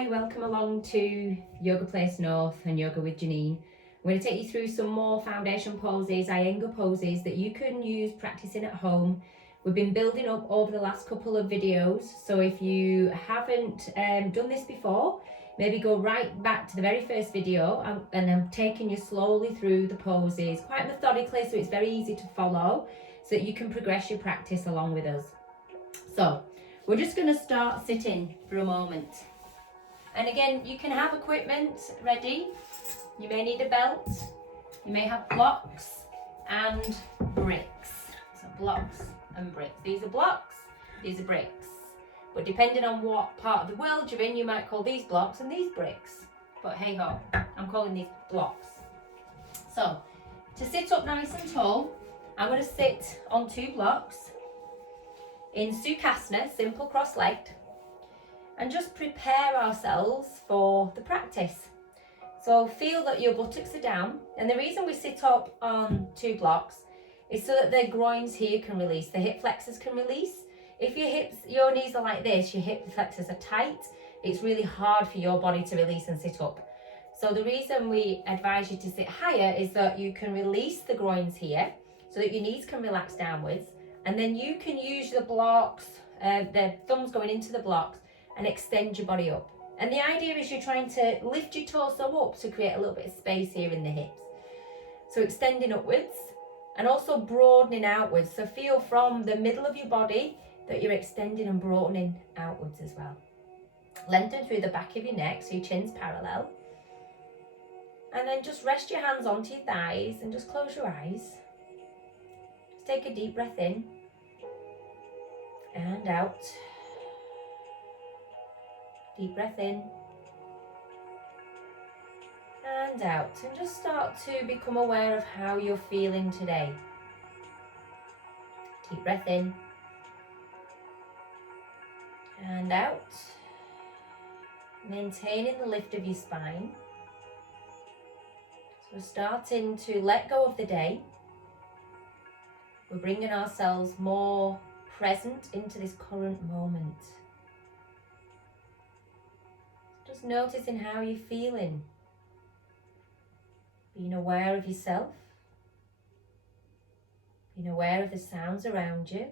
Hi, welcome along to Yoga Place North and Yoga with Janine. I'm going to take you through some more foundation poses, Iyengar poses that you can use practicing at home. We've been building up over the last couple of videos, so if you haven't done this before, maybe go right back to the very first video and I'm taking you slowly through the poses, quite methodically, so it's very easy to follow, so that you can progress your practice along with us. So, we're just going to start sitting for a moment. And again, you can have equipment ready. You may need a belt. You may have blocks and bricks. So blocks and bricks. These are blocks, these are bricks. But depending on what part of the world you're in, you might call these blocks and these bricks. But hey ho, I'm calling these blocks. So, to sit up nice and tall, I'm going to sit on 2 blocks in Utkatasana, simple cross-legged. And just prepare ourselves for the practice. So feel that your buttocks are down, and the reason we sit up on 2 blocks is so that the groins here can release, the hip flexors can release. If your knees are like this, your hip flexors are tight, it's really hard for your body to release and sit up. So the reason we advise you to sit higher is that you can release the groins here so that your knees can relax downwards, and then you can use the blocks, the thumbs going into the blocks, and extend your body up. And the idea is you're trying to lift your torso up to create a little bit of space here in the hips. So extending upwards and also broadening outwards. So feel from the middle of your body that you're extending and broadening outwards as well. Lengthen through the back of your neck so your chin's parallel. And then just rest your hands onto your thighs and just close your eyes. Just take a deep breath in and out. Deep breath in and out, and just start to become aware of how you're feeling today. Deep breath in and out, maintaining the lift of your spine. So we're starting to let go of the day. We're bringing ourselves more present into this current moment. Just noticing how you're feeling. Being aware of yourself. Being aware of the sounds around you.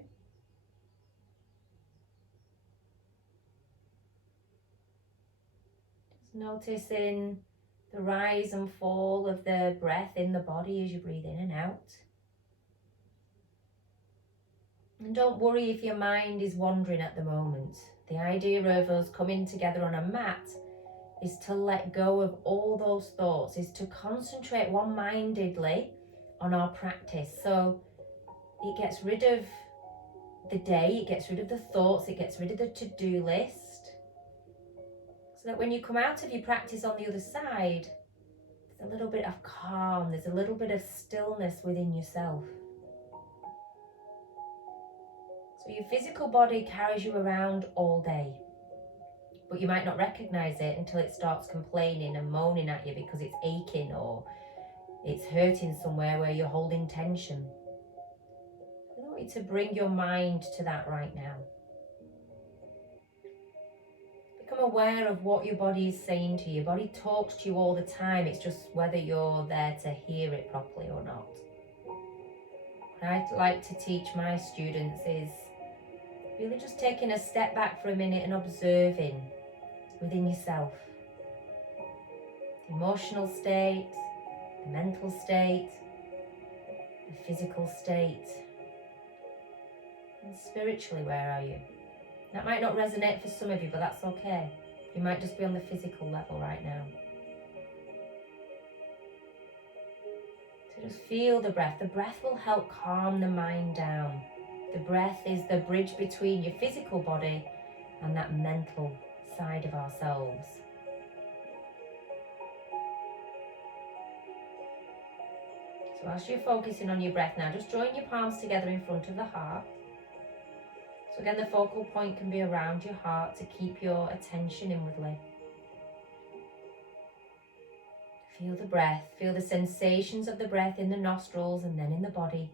Just noticing the rise and fall of the breath in the body as you breathe in and out. And don't worry if your mind is wandering at the moment. The idea of us coming together on a mat is to let go of all those thoughts, is to concentrate one-mindedly on our practice. So it gets rid of the day, it gets rid of the thoughts, it gets rid of the to-do list. So that when you come out of your practice on the other side, there's a little bit of calm, there's a little bit of stillness within yourself. So your physical body carries you around all day. But you might not recognise it until it starts complaining and moaning at you because it's aching or it's hurting somewhere where you're holding tension. I want you to bring your mind to that right now. Become aware of what your body is saying to you. Your body talks to you all the time. It's just whether you're there to hear it properly or not. What I like to teach my students is really just taking a step back for a minute and observing within yourself. The emotional state, the mental state, the physical state. And spiritually, where are you? That might not resonate for some of you, but that's okay. You might just be on the physical level right now. So just feel the breath. The breath will help calm the mind down. The breath is the bridge between your physical body and that mental side of ourselves. So as you're focusing on your breath now, just join your palms together in front of the heart. So again, the focal point can be around your heart to keep your attention inwardly. Feel the breath, feel the sensations of the breath in the nostrils and then in the body.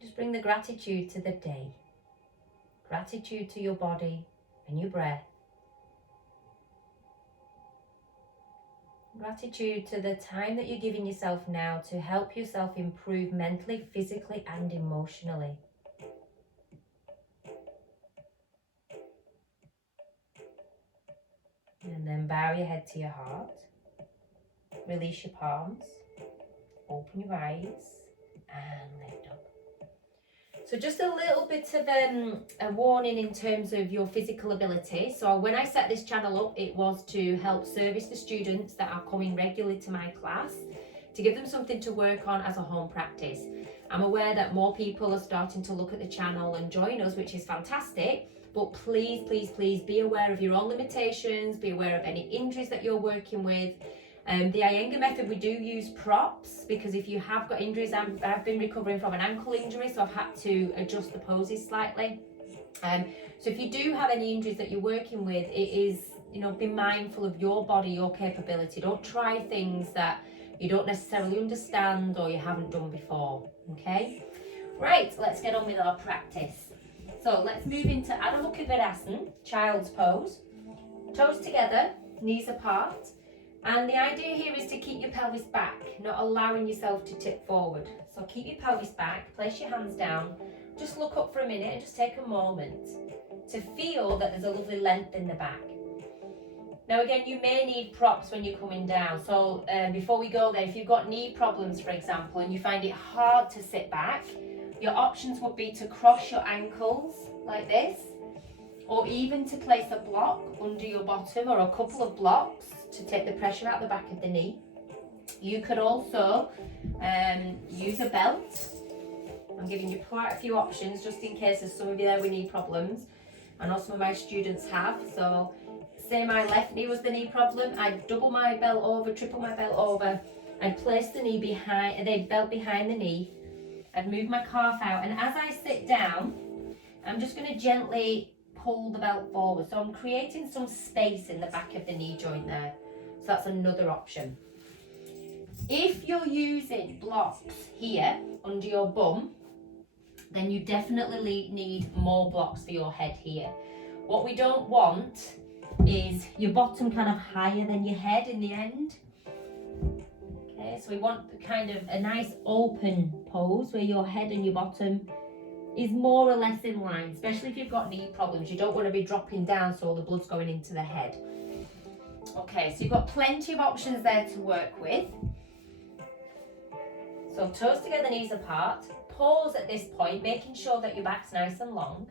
Just bring the gratitude to the day. Gratitude to your body, and your breath. Gratitude to the time that you're giving yourself now to help yourself improve mentally, physically and emotionally. And then bow your head to your heart. Release your palms. Open your eyes and lift up. So just a little bit of a warning in terms of your physical ability. So when I set this channel up, it was to help service the students that are coming regularly to my class, to give them something to work on as a home practice. I'm aware that more people are starting to look at the channel and join us, which is fantastic. But please, please, please be aware of your own limitations, be aware of any injuries that you're working with. The Iyengar method, we do use props because if you have got injuries, I've been recovering from an ankle injury, so I've had to adjust the poses slightly. So if you do have any injuries that you're working with, it is, be mindful of your body, your capability. Don't try things that you don't necessarily understand or you haven't done before, okay? Right, let's get on with our practice. So let's move into Adho Mukha Virabhadrasana, child's pose. Toes together, knees apart. And the idea here is to keep your pelvis back, not allowing yourself to tip forward. So keep your pelvis back, place your hands down, just look up for a minute and just take a moment to feel that there's a lovely length in the back. Now again, you may need props when you're coming down. So before we go there, if you've got knee problems, for example, and you find it hard to sit back, your options would be to cross your ankles like this, or even to place a block under your bottom or a couple of blocks to take the pressure out the back of the knee. You could also use a belt. I'm giving you quite a few options just in case there's some of you there with knee problems. I know some of my students have. So say my left knee was the knee problem, I'd double my belt over, triple my belt over, I'd place the knee behind, the belt behind the knee, I'd move my calf out, and as I sit down, I'm just going to gently pull the belt forward. So I'm creating some space in the back of the knee joint there. So that's another option. If you're using blocks here under your bum, then you definitely need more blocks for your head here. What we don't want is your bottom kind of higher than your head in the end. Okay, so we want kind of a nice open pose where your head and your bottom is more or less in line, especially if you've got knee problems. You don't want to be dropping down so all the blood's going into the head. Okay, so you've got plenty of options there to work with. So toes together, knees apart. Pause at this point, making sure that your back's nice and long.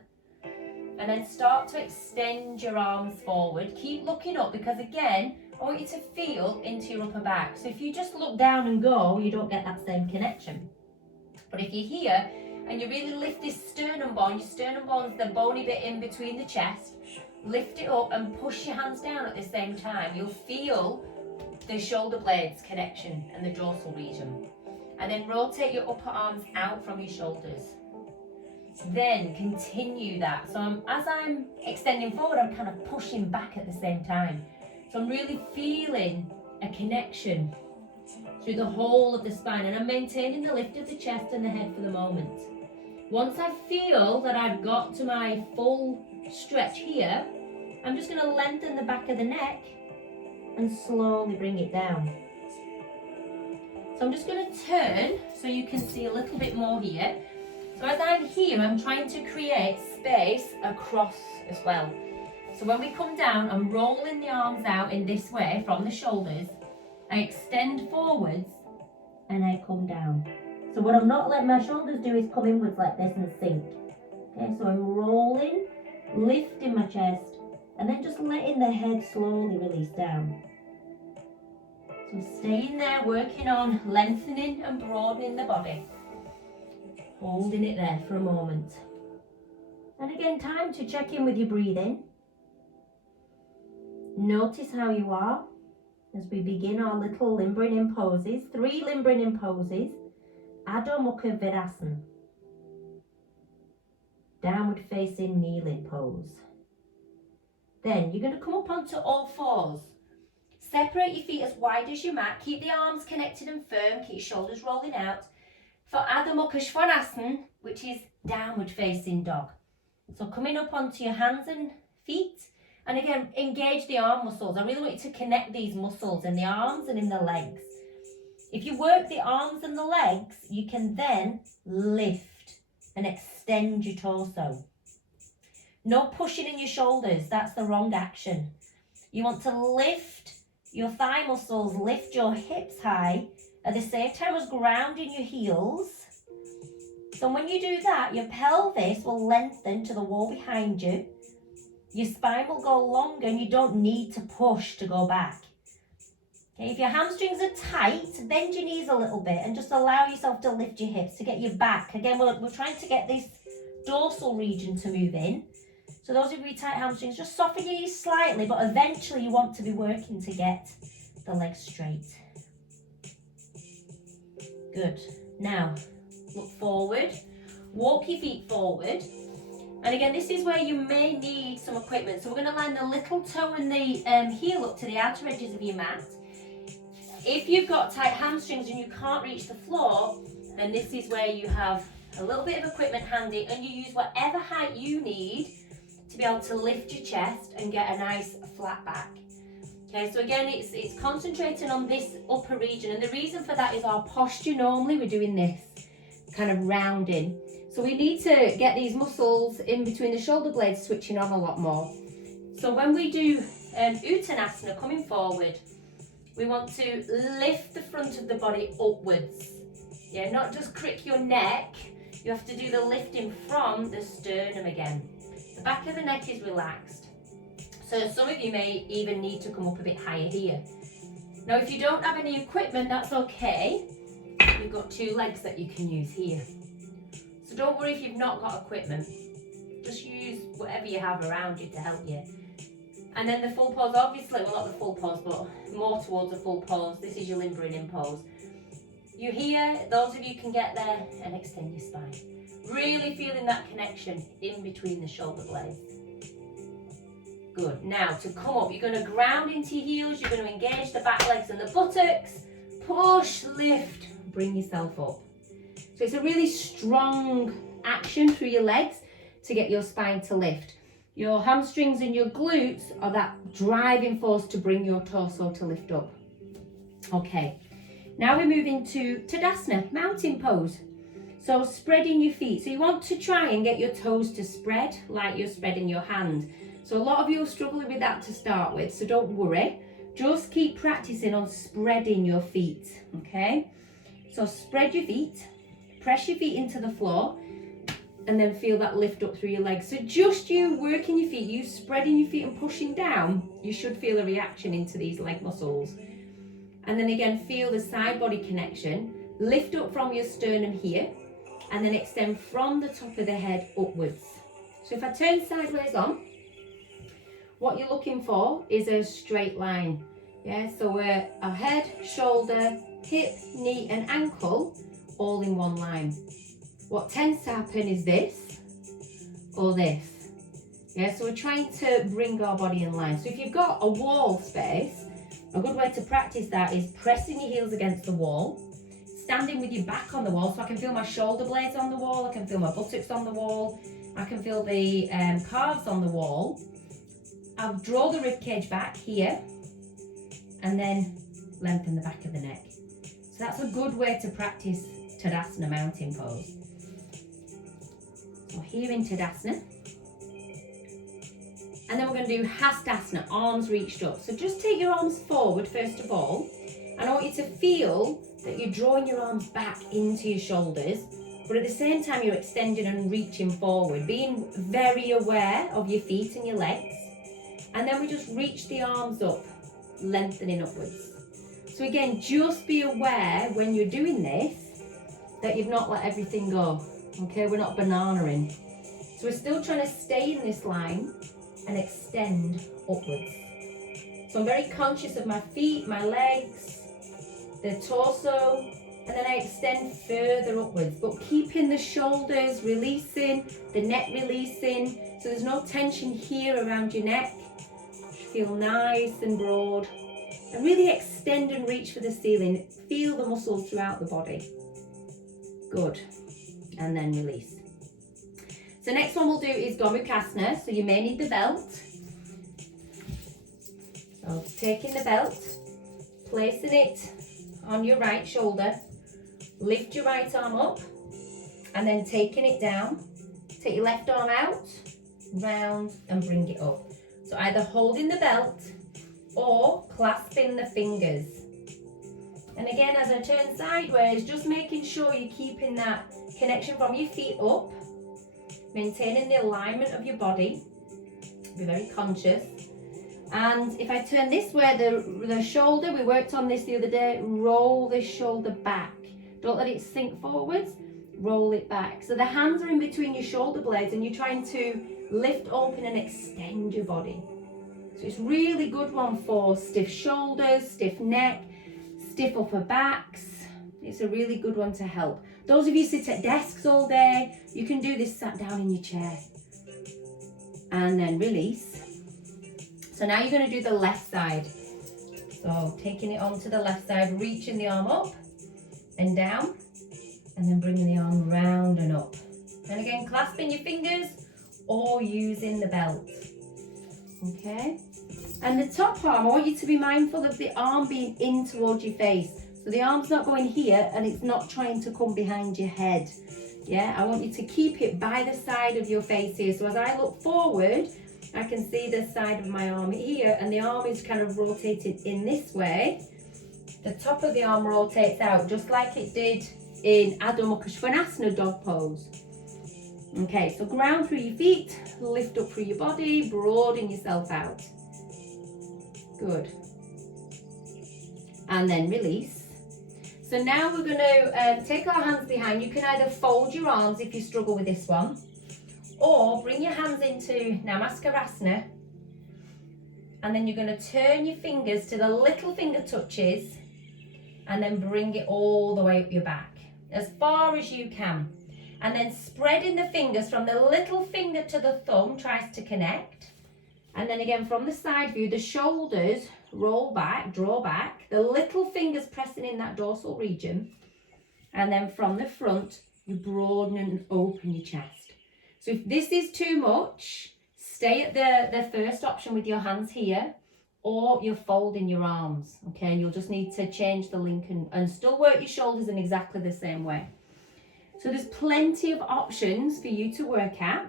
And then start to extend your arms forward. Keep looking up because again, I want you to feel into your upper back. So if you just look down and go, you don't get that same connection. But if you're here and you really lift this sternum bone, your sternum bone's the bony bit in between the chest, lift it up and push your hands down at the same time. You'll feel the shoulder blades connection and the dorsal region. And then rotate your upper arms out from your shoulders. Then continue that. So as I'm extending forward, I'm kind of pushing back at the same time. So I'm really feeling a connection through the whole of the spine, and I'm maintaining the lift of the chest and the head for the moment. Once I feel that I've got to my full stretch here, I'm just going to lengthen the back of the neck and slowly bring it down. So I'm just going to turn so you can see a little bit more here. So as I'm here, I'm trying to create space across as well. So when we come down, I'm rolling the arms out in this way from the shoulders. I extend forwards and I come down. So what I'm not letting my shoulders do is come inwards like this and sink. Okay, so I'm rolling, lifting my chest, and then just letting the head slowly release down. So staying there, working on lengthening and broadening the body. Holding it there for a moment. And again, time to check in with your breathing. Notice how you are as we begin our little limb bringing poses. 3 limb bringing poses. Adho Mukha Virabhadrasana. Downward facing kneeling pose. Then you're going to come up onto all fours. Separate your feet as wide as your mat. Keep the arms connected and firm. Keep your shoulders rolling out. For Adho Mukha Shavasana, which is downward facing dog. So coming up onto your hands and feet. And again, engage the arm muscles. I really want you to connect these muscles in the arms and in the legs. If you work the arms and the legs, you can then lift and extend your torso. No pushing in your shoulders, that's the wrong action. You want to lift your thigh muscles, lift your hips high, at the same time as grounding your heels. So when you do that, your pelvis will lengthen to the wall behind you. Your spine will go longer and you don't need to push to go back. Okay, if your hamstrings are tight, bend your knees a little bit and just allow yourself to lift your hips to get your back. Again, we're trying to get this dorsal region to move in. So those of you with tight hamstrings, just soften your knees slightly, but eventually you want to be working to get the legs straight. Good. Now, look forward. Walk your feet forward. And again, this is where you may need some equipment. So we're going to line the little toe and the heel up to the outer edges of your mat. If you've got tight hamstrings and you can't reach the floor, then this is where you have a little bit of equipment handy and you use whatever height you need to be able to lift your chest and get a nice flat back. Okay, so again, it's concentrating on this upper region, and the reason for that is our posture. Normally we're doing this kind of rounding. So we need to get these muscles in between the shoulder blades switching on a lot more. So when we do Uttanasana, coming forward, we want to lift the front of the body upwards. Yeah, not just crick your neck, you have to do the lifting from the sternum again. The back of the neck is relaxed. So some of you may even need to come up a bit higher here. Now if you don't have any equipment, that's okay. You've got two legs that you can use here. So don't worry if you've not got equipment. Just use whatever you have around you to help you. And then the full pose, obviously, well not the full pose, but more towards a full pose. This is your limbering in pose. You here, those of you can get there and extend your spine. Really feeling that connection in between the shoulder blades. Good. Now to come up, you're going to ground into your heels, you're going to engage the back legs and the buttocks. Push, lift, bring yourself up. So it's a really strong action through your legs to get your spine to lift. Your hamstrings and your glutes are that driving force to bring your torso to lift up. Okay, now we're moving to Tadasana, mountain pose. So spreading your feet. So you want to try and get your toes to spread like you're spreading your hand. So a lot of you are struggling with that to start with, so don't worry. Just keep practicing on spreading your feet, okay? So spread your feet, press your feet into the floor, and then feel that lift up through your legs. So just you working your feet, you spreading your feet and pushing down, you should feel a reaction into these leg muscles. And then again, feel the side body connection. Lift up from your sternum here, and then extend from the top of the head upwards. So if I turn sideways on, what you're looking for is a straight line. Yeah, so we're a head, shoulder, hip, knee and ankle all in one line. What tends to happen is this or this. Yeah, so we're trying to bring our body in line. So if you've got a wall space, a good way to practice that is pressing your heels against the wall, standing with your back on the wall, so I can feel my shoulder blades on the wall, I can feel my buttocks on the wall, I can feel the calves on the wall. I'll draw the rib cage back here and then lengthen the back of the neck. So that's a good way to practice Tadasana mountain pose. So here in Tadasana. And then we're going to do Hastasana, arms reached up. So just take your arms forward first of all. And I want you to feel that you're drawing your arms back into your shoulders, but at the same time you're extending and reaching forward, being very aware of your feet and your legs. And then we just reach the arms up, lengthening upwards. So again, just be aware when you're doing this that you've not let everything go. Okay, we're not bananaing. So we're still trying to stay in this line and extend upwards. So I'm very conscious of my feet, my legs, the torso, and then I extend further upwards, but keeping the shoulders releasing, the neck releasing, so there's no tension here around your neck. Feel nice and broad, and really extend and reach for the ceiling. Feel the muscles throughout the body. Good, and then release. So next one we'll do is Gomukhasana, so you may need the belt. So taking the belt, placing it on your right shoulder, lift your right arm up, and then taking it down. Take your left arm out, round, and bring it up. So either holding the belt or clasping the fingers. And again, as I turn sideways, just making sure you're keeping that connection from your feet up, maintaining the alignment of your body. Be very conscious. And if I turn this way, the shoulder, we worked on this the other day, roll this shoulder back. Don't let it sink forwards, roll it back. So the hands are in between your shoulder blades and you're trying to lift open and extend your body. So it's really good one for stiff shoulders, stiff neck, stiff upper backs. It's a really good one to help. Those of you sit at desks all day, you can do this sat down in your chair. And then release. So now you're going to do the left side. So taking it onto the left side, reaching the arm up and down, and then bringing the arm round and up. And again, clasping your fingers or using the belt. Okay? And the top arm, I want you to be mindful of the arm being in towards your face. So the arm's not going here and it's not trying to come behind your head. Yeah, I want you to keep it by the side of your face here. So as I look forward, I can see the side of my arm here and the arm is kind of rotated in this way. The top of the arm rotates out just like it did in Utkatasana dog pose. Okay, so ground through your feet, lift up through your body, broaden yourself out. Good. And then release. So now we're going to take our hands behind. You can either fold your arms if you struggle with this one, or bring your hands into Namaskarasana, and then you're going to turn your fingers to the little finger touches and then bring it all the way up your back as far as you can, and then spreading the fingers from the little finger to the thumb tries to connect, and then again from the side view the shoulders roll back, draw back, the little fingers pressing in that dorsal region, and then from the front you broaden and open your chest. So if this is too much, stay at the first option with your hands here, or you're folding your arms, okay? And you'll just need to change the link and still work your shoulders in exactly the same way. So there's plenty of options for you to work at.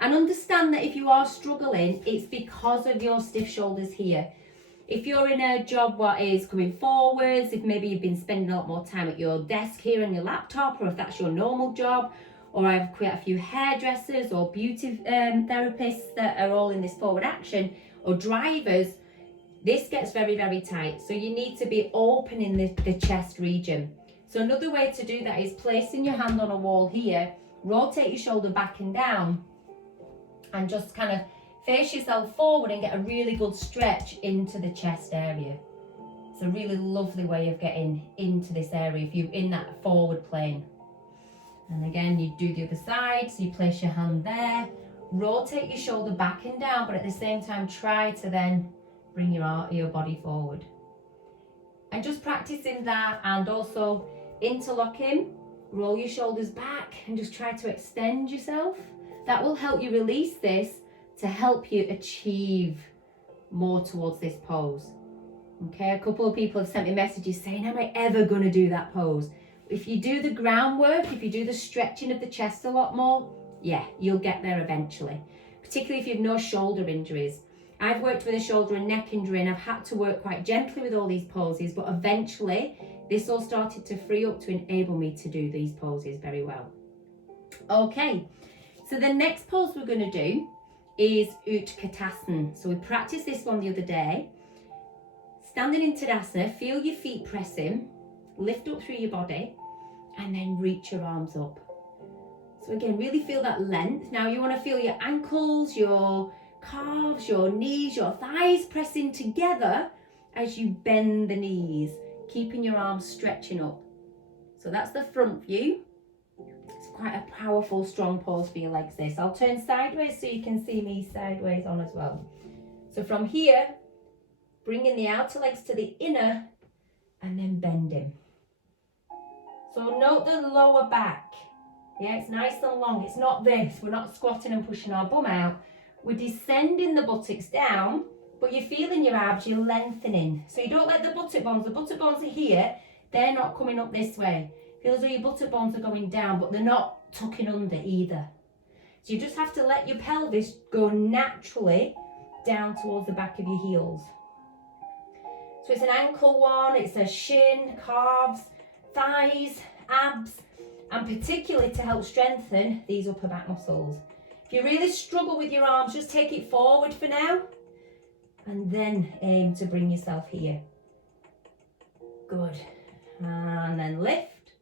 And understand that if you are struggling, it's because of your stiff shoulders here. If you're in a job what is coming forwards, if maybe you've been spending a lot more time at your desk here on your laptop, or if that's your normal job, or I've quite a few hairdressers or beauty therapists that are all in this forward action, or drivers, this gets very, very tight. So you need to be opening the chest region. So another way to do that is placing your hand on a wall here, rotate your shoulder back and down, and just kind of face yourself forward and get a really good stretch into the chest area. It's a really lovely way of getting into this area if you're in that forward plane. And again, you do the other side, so you place your hand there, rotate your shoulder back and down, but at the same time try to then bring your body forward. And just practicing that, and also interlocking, roll your shoulders back and just try to extend yourself. That will help you release this to help you achieve more towards this pose. Okay, a couple of people have sent me messages saying, am I ever going to do that pose? If you do the groundwork, if you do the stretching of the chest a lot more, yeah, you'll get there eventually. Particularly if you've no shoulder injuries. I've worked with a shoulder and neck injury and I've had to work quite gently with all these poses, but eventually this all started to free up to enable me to do these poses very well. Okay, so the next pose we're going to do is Utkatasana. So we practiced this one the other day. Standing in Tadasana, feel your feet pressing, lift up through your body, and then reach your arms up. So again, really feel that length. Now you want to feel your ankles, your calves, your knees, your thighs pressing together as you bend the knees, keeping your arms stretching up. So that's the front view. It's quite a powerful, strong pose for your legs this. I'll turn sideways so you can see me sideways on as well. So from here, bringing the outer legs to the inner and then bending. So note the lower back. Yeah, it's nice and long. It's not this. We're not squatting and pushing our bum out. We're descending the buttocks down but you're feeling your abs, you're lengthening. So you don't let the buttock bones are here, they're not coming up this way. Feel as though your buttock bones are going down, but they're not tucking under either. So you just have to let your pelvis go naturally down towards the back of your heels. So it's an ankle one, it's a shin, calves, thighs, abs, and particularly to help strengthen these upper back muscles. If you really struggle with your arms, just take it forward for now, and then aim to bring yourself here. Good. And then lift,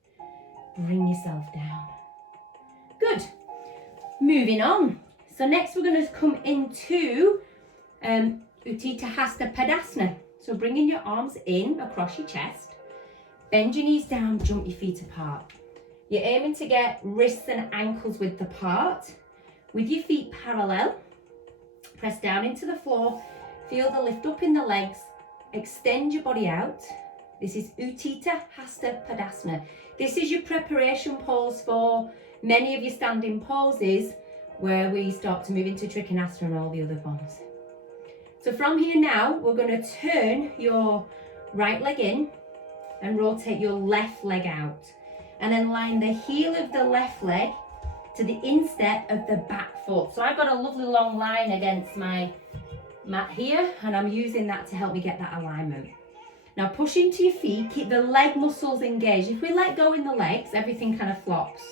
bring yourself down. Good. Moving on. So next we're going to come into Utthita Padasana. So bringing your arms in across your chest, bend your knees down, jump your feet apart. You're aiming to get wrists and ankles width apart, with your feet parallel. Press down into the floor, feel the lift up in the legs, extend your body out. This is Utthita Padasana. This is your preparation pose for many of your standing poses where we start to move into Trikonasana and all the other ones. So from here now, we're going to turn your right leg in and rotate your left leg out. And then line the heel of the left leg to the instep of the back foot. So I've got a lovely long line against my mat here, and I'm using that to help me get that alignment. Now push into your feet, keep the leg muscles engaged. If we let go in the legs, everything kind of flops.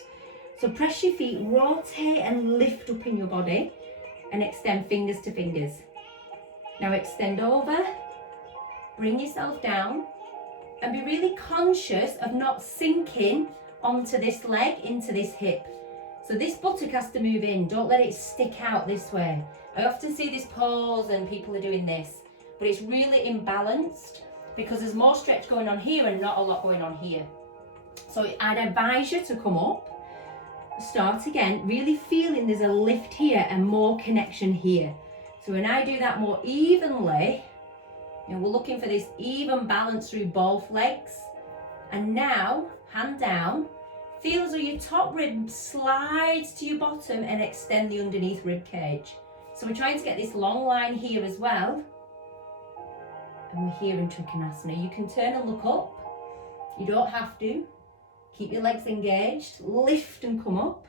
So press your feet, rotate and lift up in your body, and extend fingers to fingers. Now extend over, bring yourself down, and be really conscious of not sinking onto this leg, into this hip. So this buttock has to move in, don't let it stick out this way. I often see this pose and people are doing this, but it's really imbalanced because there's more stretch going on here and not a lot going on here. So I'd advise you to come up, start again, really feeling there's a lift here and more connection here. So when I do that more evenly, we're looking for this even balance through both legs. And now, hand down, feel as though your top rib slides to your bottom and extend the underneath rib cage. So we're trying to get this long line here as well. And we're here in Trikonasana. You can turn and look up. You don't have to. Keep your legs engaged. Lift and come up.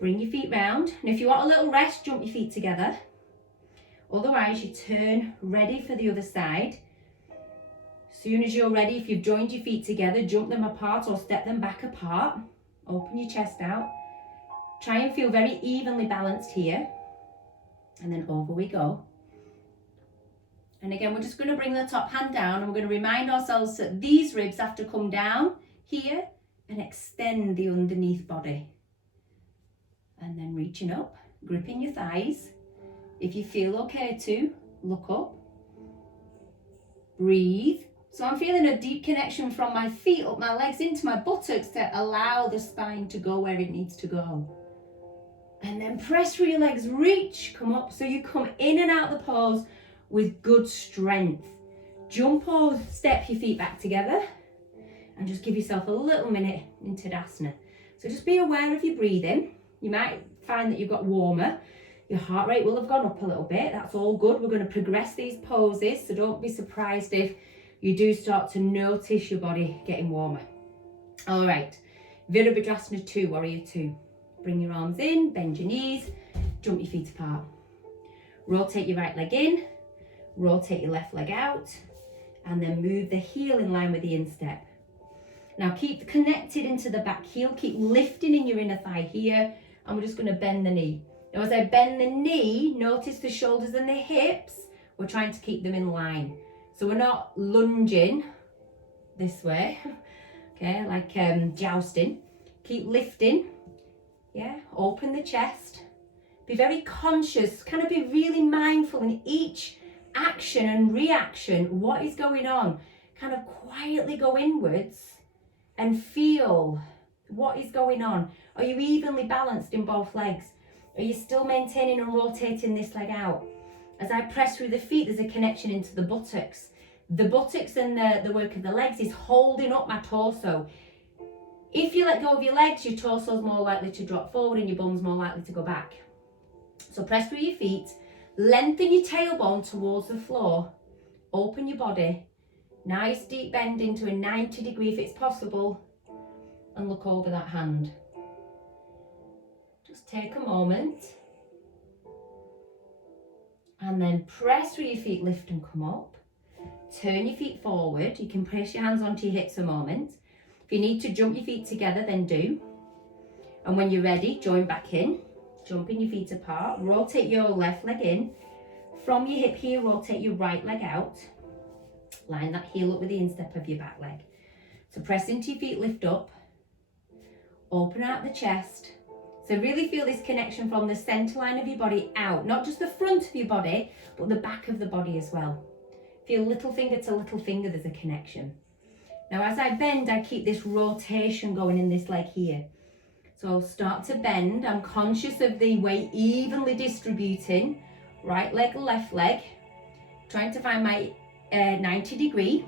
Bring your feet round. And if you want a little rest, jump your feet together. Otherwise, you turn, ready for the other side. As soon as you're ready, if you've joined your feet together, jump them apart or step them back apart. Open your chest out. Try and feel very evenly balanced here. And then over we go. And again, we're just going to bring the top hand down and we're going to remind ourselves that these ribs have to come down here and extend the underneath body. And then reaching up, gripping your thighs. If you feel okay to, look up. Breathe. So I'm feeling a deep connection from my feet up my legs into my buttocks to allow the spine to go where it needs to go. And then press through your legs, reach, come up. So you come in and out of the pose with good strength. Jump or step your feet back together and just give yourself a little minute in Tadasana. So just be aware of your breathing. You might find that you've got warmer. Your heart rate will have gone up a little bit. That's all good. We're going to progress these poses, so don't be surprised if you do start to notice your body getting warmer. All right, Virabhadrasana II, Warrior II. Bring your arms in, bend your knees, jump your feet apart. Rotate your right leg in, rotate your left leg out, and then move the heel in line with the instep. Now keep connected into the back heel, keep lifting in your inner thigh here, and we're just going to bend the knee. Now as I bend the knee, notice the shoulders and the hips, we're trying to keep them in line. So we're not lunging this way, okay, like jousting. Keep lifting, yeah, open the chest. Be very conscious, kind of be really mindful in each action and reaction, what is going on. Kind of quietly go inwards and feel what is going on. Are you evenly balanced in both legs? Are you still maintaining and rotating this leg out? As I press through the feet, there's a connection into the buttocks. The buttocks and the work of the legs is holding up my torso. If you let go of your legs, your torso is more likely to drop forward and your bum's more likely to go back. So press through your feet, Lengthen your tailbone towards the floor. Open your body. Nice deep bend into a 90 degree if it's possible. And look over that hand. Just take a moment. And then press through your feet, lift and come up. Turn your feet forward. You can press your hands onto your hips a moment. If you need to jump your feet together, then do. And when you're ready, join back in. Jumping your feet apart. Rotate your left leg in. From your hip here, rotate your right leg out. Line that heel up with the instep of your back leg. So press into your feet, lift up. Open out the chest. So really feel this connection from the center line of your body out. Not just the front of your body, but the back of the body as well. Feel little finger to little finger, there's a connection. Now as I bend, I keep this rotation going in this leg here. So I'll start to bend. I'm conscious of the weight evenly distributing. Right leg, left leg. Trying to find my 90 degree.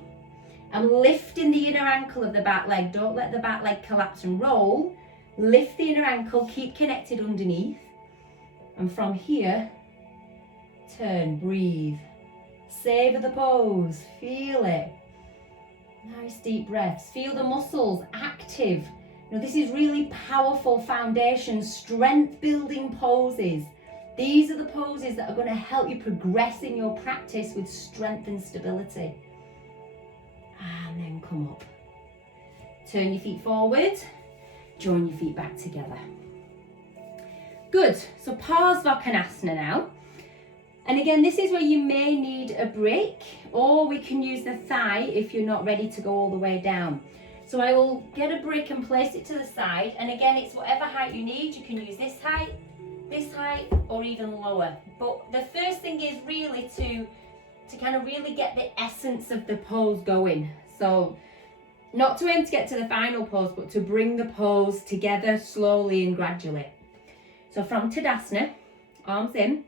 I'm lifting the inner ankle of the back leg. Don't let the back leg collapse and roll. Lift the inner ankle, keep connected underneath. And from here, turn, breathe. Savor the pose, feel it. Nice deep breaths. Feel the muscles active. Now this is really powerful foundation, strength building poses. These are the poses that are going to help you progress in your practice with strength and stability. And then come up. Turn your feet forward. Join your feet back together. Good. So Parsvakonasana now. And again, this is where you may need a break, or we can use the thigh if you're not ready to go all the way down. So I will get a brick and place it to the side. And again, it's whatever height you need. You can use this height, or even lower. But the first thing is really to kind of really get the essence of the pose going. So not to aim to get to the final pose, but to bring the pose together slowly and gradually. So from Tadasana, arms in,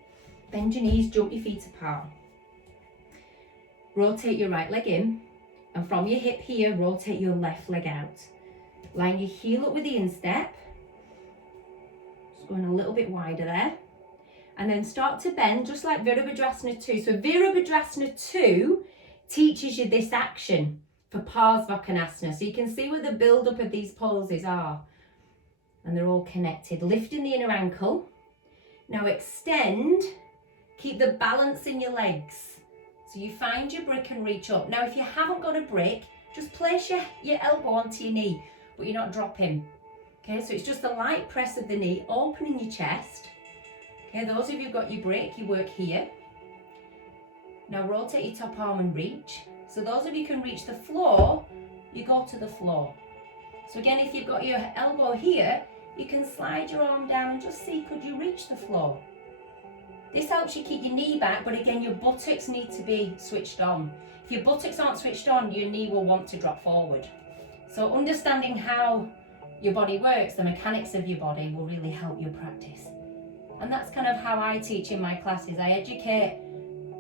bend your knees, jump your feet apart. Rotate your right leg in, and from your hip here, rotate your left leg out. Line your heel up with the instep. Just going a little bit wider there. And then start to bend, just like Virabhadrasana II. So Virabhadrasana II teaches you this action for Parsvakonasana. So you can see where the build-up of these poses are. And they're all connected. Lifting the inner ankle. Now extend. Keep the balance in your legs. So you find your brick and reach up. Now if you haven't got a brick, just place your elbow onto your knee, but you're not dropping. Okay, so it's just a light press of the knee, opening your chest. Okay, those of you who've got your brick, you work here. Now rotate your top arm and reach. So those of you who can reach the floor, you go to the floor. So again, if you've got your elbow here, you can slide your arm down and just see, could you reach the floor? This helps you keep your knee back, but again, your buttocks need to be switched on. If your buttocks aren't switched on, your knee will want to drop forward. So understanding how your body works, the mechanics of your body, will really help your practice. And that's kind of how I teach in my classes. I educate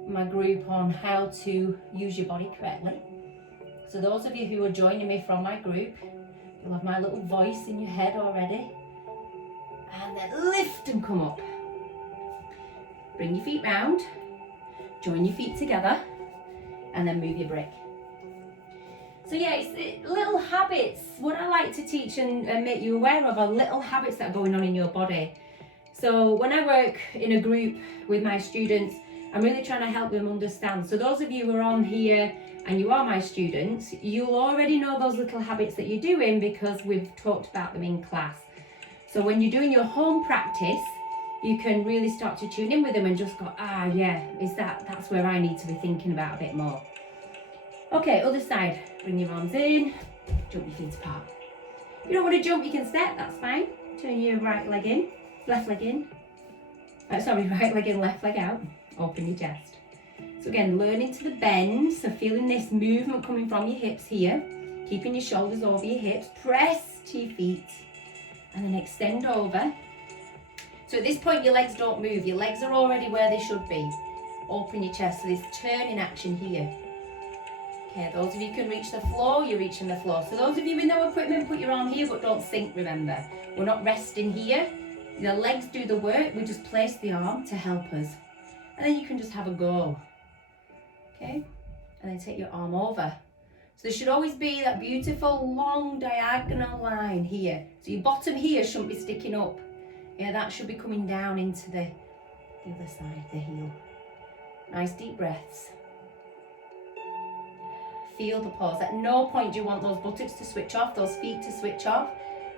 my group on how to use your body correctly. So those of you who are joining me from my group, you'll have my little voice in your head already. And then lift and come up. Bring your feet round, join your feet together, and then move your brick. So yeah, it's little habits. What I like to teach and make you aware of are little habits that are going on in your body. So when I work in a group with my students, I'm really trying to help them understand. So those of you who are on here and you are my students, you'll already know those little habits that you're doing because we've talked about them in class. So when you're doing your home practice, you can really start to tune in with them and just go, yeah, that's where I need to be thinking about a bit more. Okay, other side. Bring your arms in, jump your feet apart. If you don't want to jump, you can step, that's fine. Turn your right leg in, left leg in. Right leg in, left leg out. Open your chest. So again, learning to the bend, so feeling this movement coming from your hips here. Keeping your shoulders over your hips, press to your feet, and then extend over. So at this point, your legs don't move. Your legs are already where they should be. Open your chest, so this turning action here. Okay, those of you who can reach the floor, you're reaching the floor. So those of you with no equipment, put your arm here, but don't sink, remember. We're not resting here. The legs do the work, we just place the arm to help us. and then you can just have a go. Okay, and then take your arm over. So there should always be that beautiful long diagonal line here. So your bottom here shouldn't be sticking up. Yeah, that should be coming down into the other side, the heel. Nice deep breaths. Feel the pause. At no point do you want those buttocks to switch off, those feet to switch off.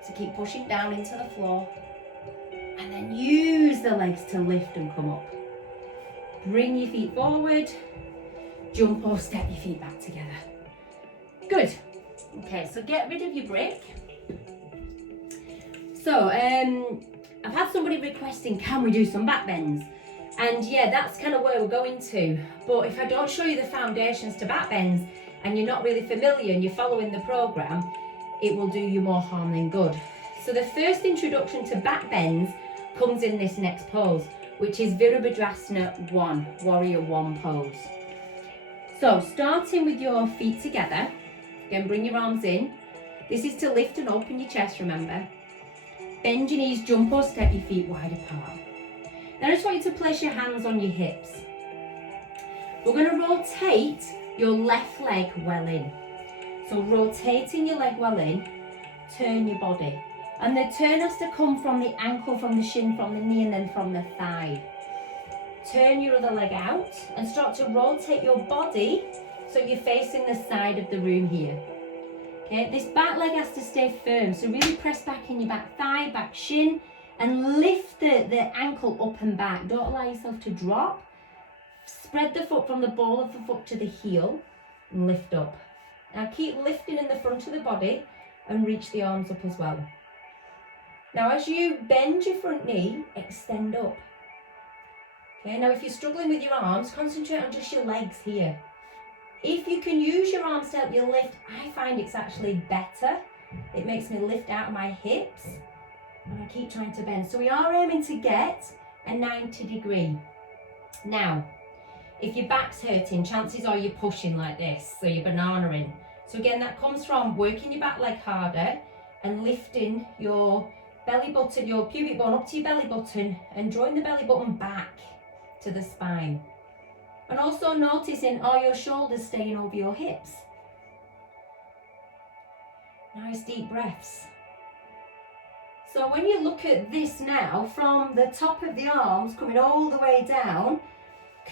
So keep pushing down into the floor. And then use the legs to lift and come up. Bring your feet forward. Jump or step your feet back together. Good. Okay, so get rid of your brick. So, I've had somebody requesting, can we do some back bends? And yeah, that's kind of where we're going to. But if I don't show you the foundations to back bends and you're not really familiar and you're following the program, it will do you more harm than good. So the first introduction to back bends comes in this next pose, which is Virabhadrasana I, Warrior One pose. So starting with your feet together, again bring your arms in. This is to lift and open your chest, remember. Bend your knees, jump or step your feet wide apart. Then I just want you to place your hands on your hips. We're going to rotate your left leg well in. So rotating your leg well in, turn your body. And the turn has to come from the ankle, from the shin, from the knee, and then from the thigh. Turn your other leg out and start to rotate your body so you're facing the side of the room here. Okay, this back leg has to stay firm, so really press back in your back thigh, back shin, and lift the ankle up and back. Don't allow yourself to drop. Spread the foot from the ball of the foot to the heel and lift up. Now keep lifting in the front of the body and reach the arms up as well. Now as you bend your front knee, extend up. Okay, now if you're struggling with your arms, concentrate on just your legs here. If you can use your arms to help you lift, I find it's actually better. It makes me lift out of my hips and I keep trying to bend. So we are aiming to get a 90 degree. Now, if your back's hurting, chances are you're pushing like this, so you're banana-ing. So again, that comes from working your back leg harder and lifting your belly button, your pubic bone up to your belly button and drawing the belly button back to the spine. And also noticing, are your shoulders staying over your hips? Nice deep breaths. So when you look at this now, from the top of the arms coming all the way down,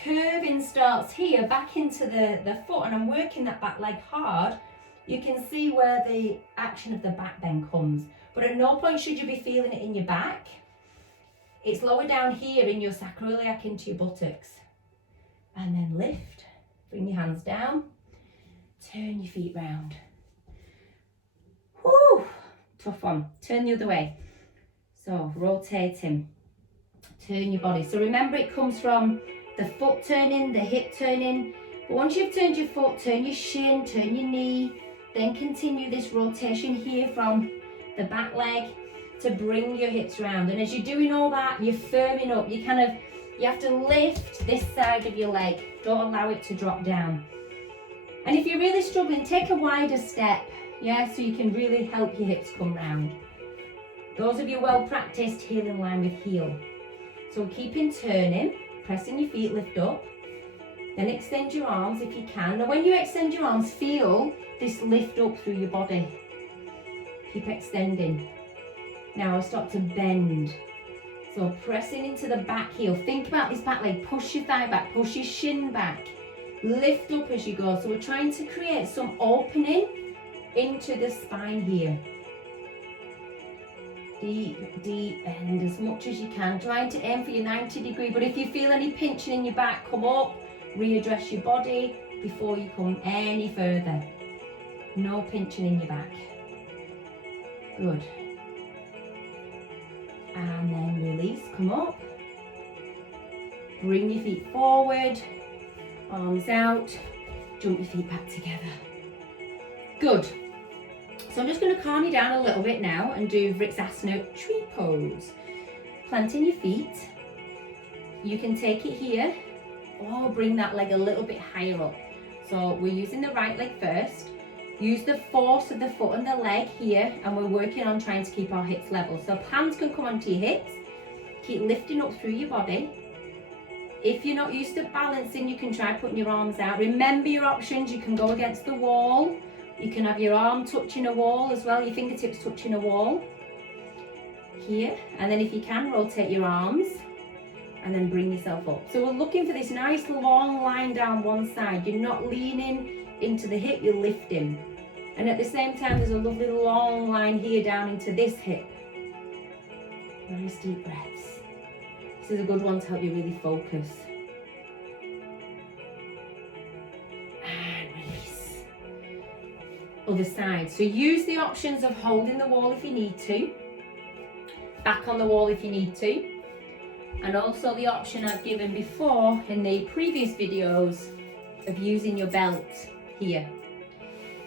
curving starts here back into the foot, and I'm working that back leg hard. You can see where the action of the back bend comes. But at no point should you be feeling it in your back. It's lower down here in your sacroiliac into your buttocks. And then lift, bring your hands down, turn your feet round. Whoo, tough one. Turn the other way. So rotating, turn your body. So remember, it comes from the foot turning, the hip turning. But once you've turned your foot, turn your shin, turn your knee, then continue this rotation here from the back leg to bring your hips round. And as you're doing all that, you're firming up. You have to lift this side of your leg. Don't allow it to drop down. And if you're really struggling, take a wider step, yeah, so you can really help your hips come round. Those of you well practiced, heel in line with heel. So keeping turning, pressing your feet, lift up. Then extend your arms if you can. Now when you extend your arms, feel this lift up through your body. Keep extending. Now I'll start to bend. So pressing into the back heel. Think about this back leg. Push your thigh back, push your shin back. Lift up as you go. So we're trying to create some opening into the spine here. Deep, deep bend as much as you can. Trying to aim for your 90 degree. But if you feel any pinching in your back, come up. Readdress your body before you come any further. No pinching in your back. Good. And then release, come up. Bring your feet forward, arms out, jump your feet back together. Good. So I'm just going to calm you down a little bit now and do Virabhadrasana tree pose. Planting your feet. You can take it here or bring that leg a little bit higher up. So we're using the right leg first. Use the force of the foot and the leg here, and we're working on trying to keep our hips level. So hands can come onto your hips. Keep lifting up through your body. If you're not used to balancing, you can try putting your arms out. Remember your options. You can go against the wall. You can have your arm touching a wall as well, your fingertips touching a wall. Here, and then if you can, rotate your arms and then bring yourself up. So we're looking for this nice long line down one side. You're not leaning into the hip, you're lifting. And at the same time, there's a lovely long line here down into this hip. Nice deep breaths. This is a good one to help you really focus. And release. Other side. So use the options of holding the wall if you need to. Back on the wall if you need to. And also the option I've given before in the previous videos of using your belt here.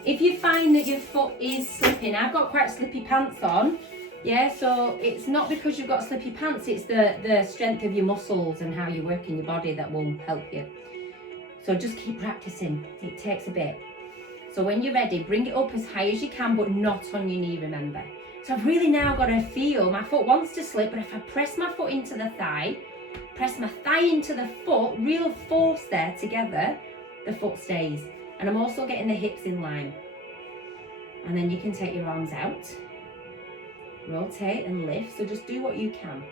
If you find that your foot is slipping, I've got quite slippy pants on, yeah, so it's not because you've got slippy pants, it's the strength of your muscles and how you're working your body that will help you. So just keep practicing, it takes a bit. So when you're ready, bring it up as high as you can, but not on your knee, remember. So I've really now got to feel, my foot wants to slip, but if I press my foot into the thigh, press my thigh into the foot, real force there together, the foot stays. And I'm also getting the hips in line. And then you can take your arms out, rotate and lift. So just do what you can.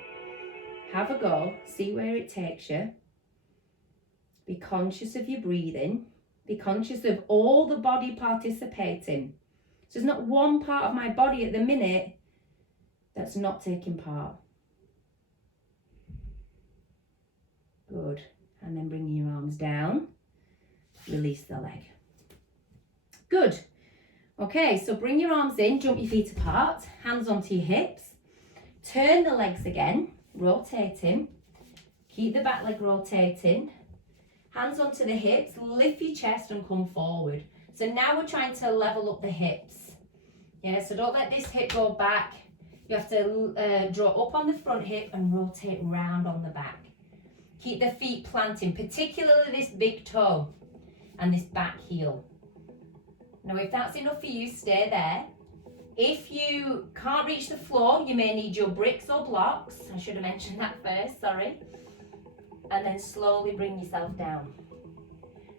Have a go, see where it takes you. Be conscious of your breathing. Be conscious of all the body participating. So there's not one part of my body at the minute that's not taking part. Good. And then bring your arms down. Release the leg. Good. Okay, so bring your arms in, jump your feet apart, hands onto your hips. Turn the legs again, rotating. Keep the back leg rotating. Hands onto the hips, lift your chest and come forward. So now we're trying to level up the hips. Yeah, so don't let this hip go back. You have to draw up on the front hip and rotate round on the back. Keep the feet planting, particularly this big toe and this back heel. Now if that's enough for you, stay there. If you can't reach the floor, you may need your bricks or blocks. I should have mentioned that first, sorry. And then slowly bring yourself down.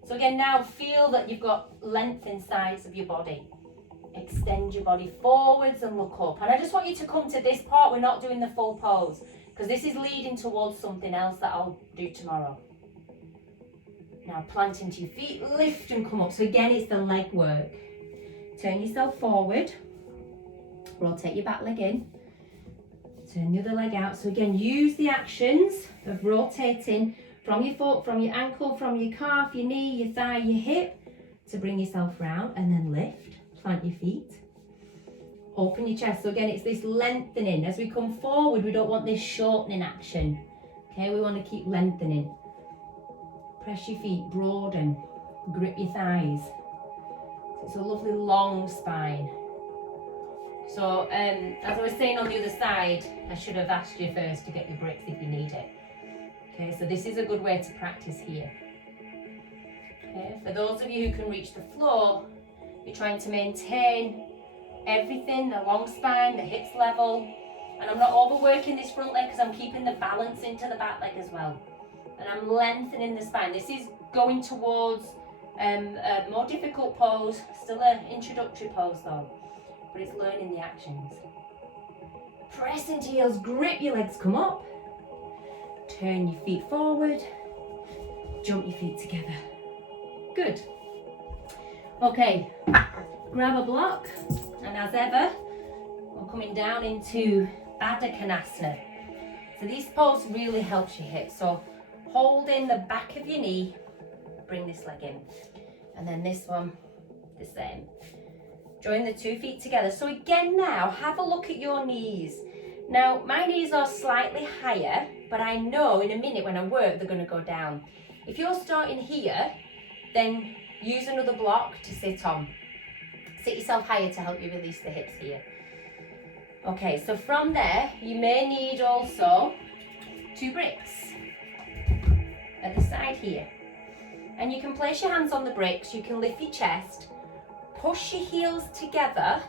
So again, now feel that you've got length in sides of your body. Extend your body forwards and look up. And I just want you to come to this part. We're not doing the full pose because this is leading towards something else that I'll do tomorrow. Now plant into your feet, lift and come up. So again, it's the leg work. Turn yourself forward. Rotate your back leg in. Turn the other leg out. So again, use the actions of rotating from your foot, from your ankle, from your calf, your knee, your thigh, your hip to bring yourself round and then lift. Plant your feet. Open your chest. So again, it's this lengthening. As we come forward, we don't want this shortening action. Okay, we want to keep lengthening. Press your feet, broaden, grip your thighs. So it's a lovely long spine. So as I was saying on the other side, I should have asked you first to get your bricks if you need it. Okay, so this is a good way to practice here. Okay, for those of you who can reach the floor, you're trying to maintain everything, the long spine, the hips level. And I'm not overworking this front leg because I'm keeping the balance into the back leg as well. And I'm lengthening the spine. This is going towards a more difficult pose, still an introductory pose though, but it's learning the actions. Press into heels, grip your legs, come up. Turn your feet forward, jump your feet together. Good. Okay, grab a block, and as ever, we're coming down into Baddha Konasana. So this pose really helps your hips. So hold in the back of your knee, bring this leg in, and then this one, the same. Join the 2 feet together. So again now, have a look at your knees. Now, my knees are slightly higher, but I know in a minute when I work, they're going to go down. If you're starting here, then use another block to sit on. Sit yourself higher to help you release the hips here. Okay, so from there, you may need also 2 bricks at the side here. And you can place your hands on the bricks, you can lift your chest, push your heels together,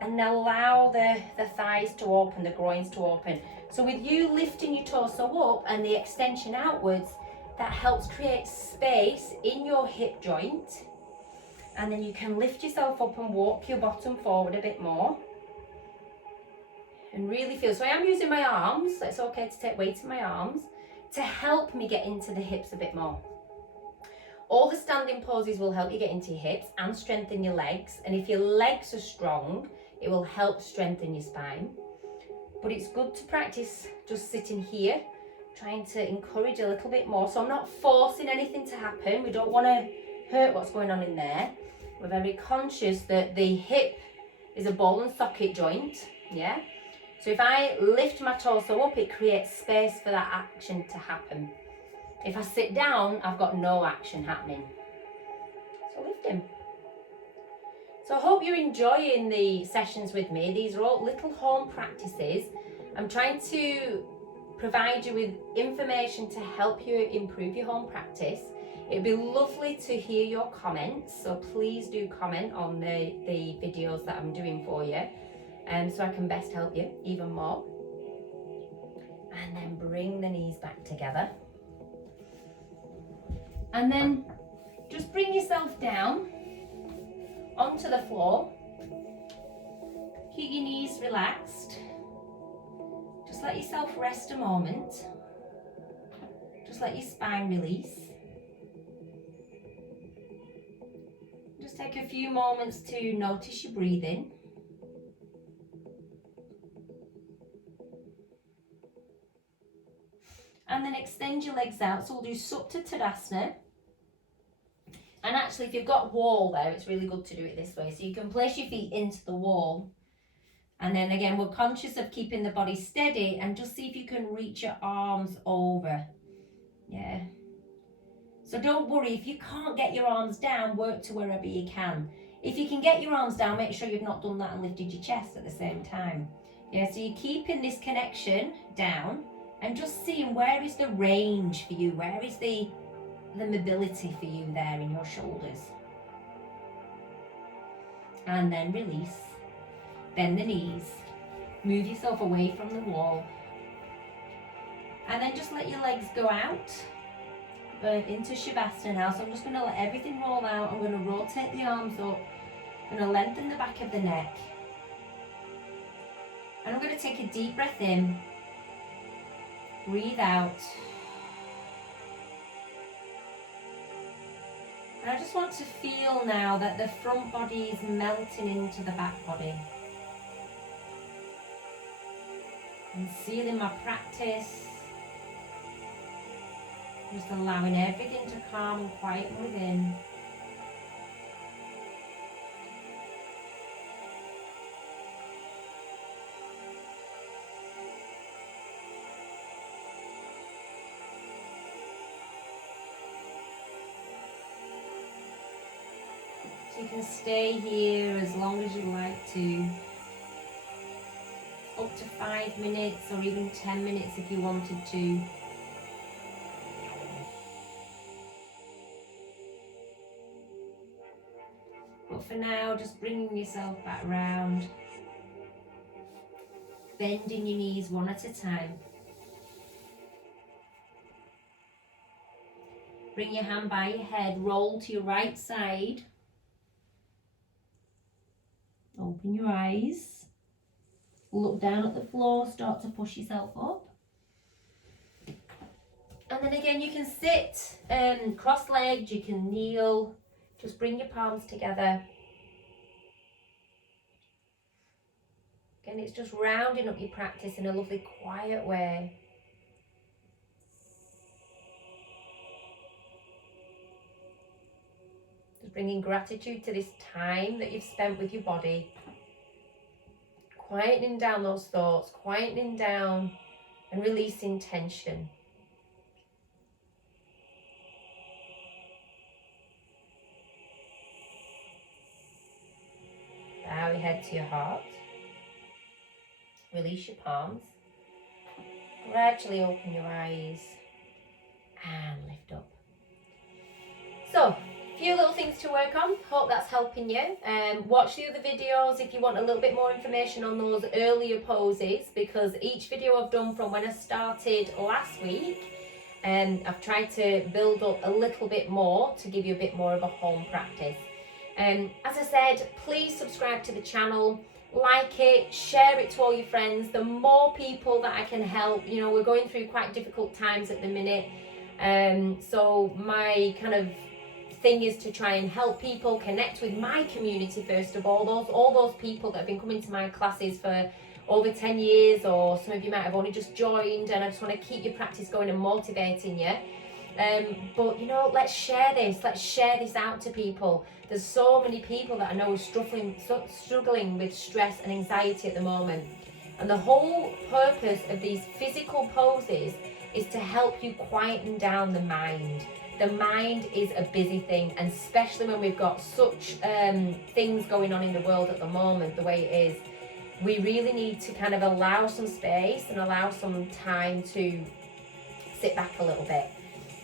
and allow the thighs to open, the groins to open. So with you lifting your torso up and the extension outwards, that helps create space in your hip joint. And then you can lift yourself up and walk your bottom forward a bit more. And really feel, so I am using my arms, so it's okay to take weight in my arms, to help me get into the hips a bit more. All the standing poses will help you get into your hips and strengthen your legs. And if your legs are strong, it will help strengthen your spine. But it's good to practice just sitting here, trying to encourage a little bit more. So I'm not forcing anything to happen. We don't want to hurt what's going on in there. We're very conscious that the hip is a ball and socket joint, yeah? So if I lift my torso up, it creates space for that action to happen. If I sit down, I've got no action happening. So lift him. So I hope you're enjoying the sessions with me. These are all little home practices. I'm trying to provide you with information to help you improve your home practice. It'd be lovely to hear your comments, so please do comment on the videos that I'm doing for you, so I can best help you even more. And then bring the knees back together. And then just bring yourself down onto the floor. Keep your knees relaxed. Just let yourself rest a moment. Just let your spine release. Just take a few moments to notice your breathing. And then extend your legs out. So we'll do Utthita Trikonasana. And actually, if you've got wall there, it's really good to do it this way. So you can place your feet into the wall. And then again, we're conscious of keeping the body steady, and just see if you can reach your arms over. Yeah. So don't worry, if you can't get your arms down, work to wherever you can. If you can get your arms down, make sure you've not done that and lifted your chest at the same time. Yeah, so you're keeping this connection down and just seeing where is the range for you, where is the mobility for you there in your shoulders. And then release. Bend the knees. Move yourself away from the wall. And then just let your legs go out into Shavasana now. So I'm just going to let everything roll out. I'm going to rotate the arms up. I'm going to lengthen the back of the neck. And I'm going to take a deep breath in. Breathe out. And I just want to feel now that the front body is melting into the back body. And sealing my practice. Just allowing everything to calm and quieten within. So you can stay here as long as you like to. Up to 5 minutes or even 10 minutes if you wanted to. But for now, just bringing yourself back round. Bending your knees one at a time. Bring your hand by your head, roll to your right side. Open your eyes. Look down at the floor, start to push yourself up. And then again, you can sit cross-legged, you can kneel. Just bring your palms together. Again, it's just rounding up your practice in a lovely, quiet way. Just bringing gratitude to this time that you've spent with your body. Quietening down those thoughts, quietening down and releasing tension. Bow your head to your heart. Release your palms. Gradually open your eyes and lift up. So, a few little things to work on. Hope that's helping you. Watch the other videos if you want a little bit more information on those earlier poses, because each video I've done from when I started last week, I've tried to build up a little bit more to give you a bit more of a home practice. As I said, please subscribe to the channel, like it, share it to all your friends. The more people that I can help, you know, we're going through quite difficult times at the minute. So my kind of thing is to try and help people connect with my community first of all those people that have been coming to my classes for over 10 years, or some of you might have only just joined, and I just want to keep your practice going and motivating you. But you know, let's share this out to people. There's so many people that I know are struggling with stress and anxiety at the moment, and the whole purpose of these physical poses is to help you quieten down the mind. The mind is a busy thing, and especially when we've got such things going on in the world at the moment, the way it is, we really need to kind of allow some space and allow some time to sit back a little bit.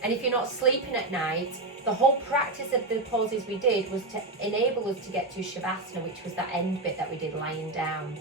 And if you're not sleeping at night, the whole practice of the poses we did was to enable us to get to Shavasana, which was that end bit that we did lying down.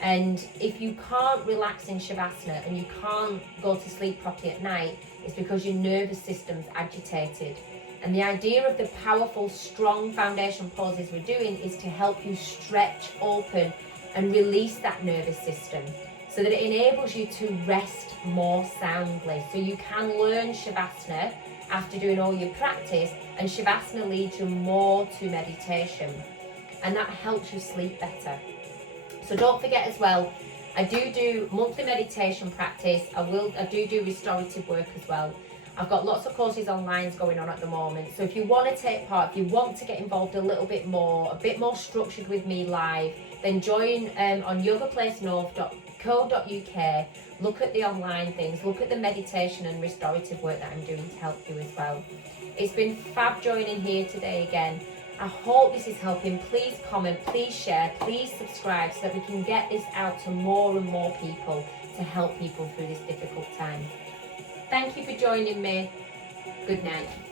And if you can't relax in Shavasana and you can't go to sleep properly at night, it's because your nervous system's agitated. And the idea of the powerful, strong foundation poses we're doing is to help you stretch, open, and release that nervous system so that it enables you to rest more soundly. So you can learn Shavasana after doing all your practice, and Shavasana leads you more to meditation, and that helps you sleep better. So don't forget as well, I do monthly meditation practice. I do restorative work as well. I've got lots of courses online going on at the moment. So if you want to take part, if you want to get involved a bit more structured with me live, then join on yogaplacenorth.co.uk. Look at the online things, look at the meditation and restorative work that I'm doing to help you as well. It's been fab joining here today again. I hope this is helping. Please comment, please share, please subscribe so that we can get this out to more and more people to help people through this difficult time. Thank you for joining me. Good night.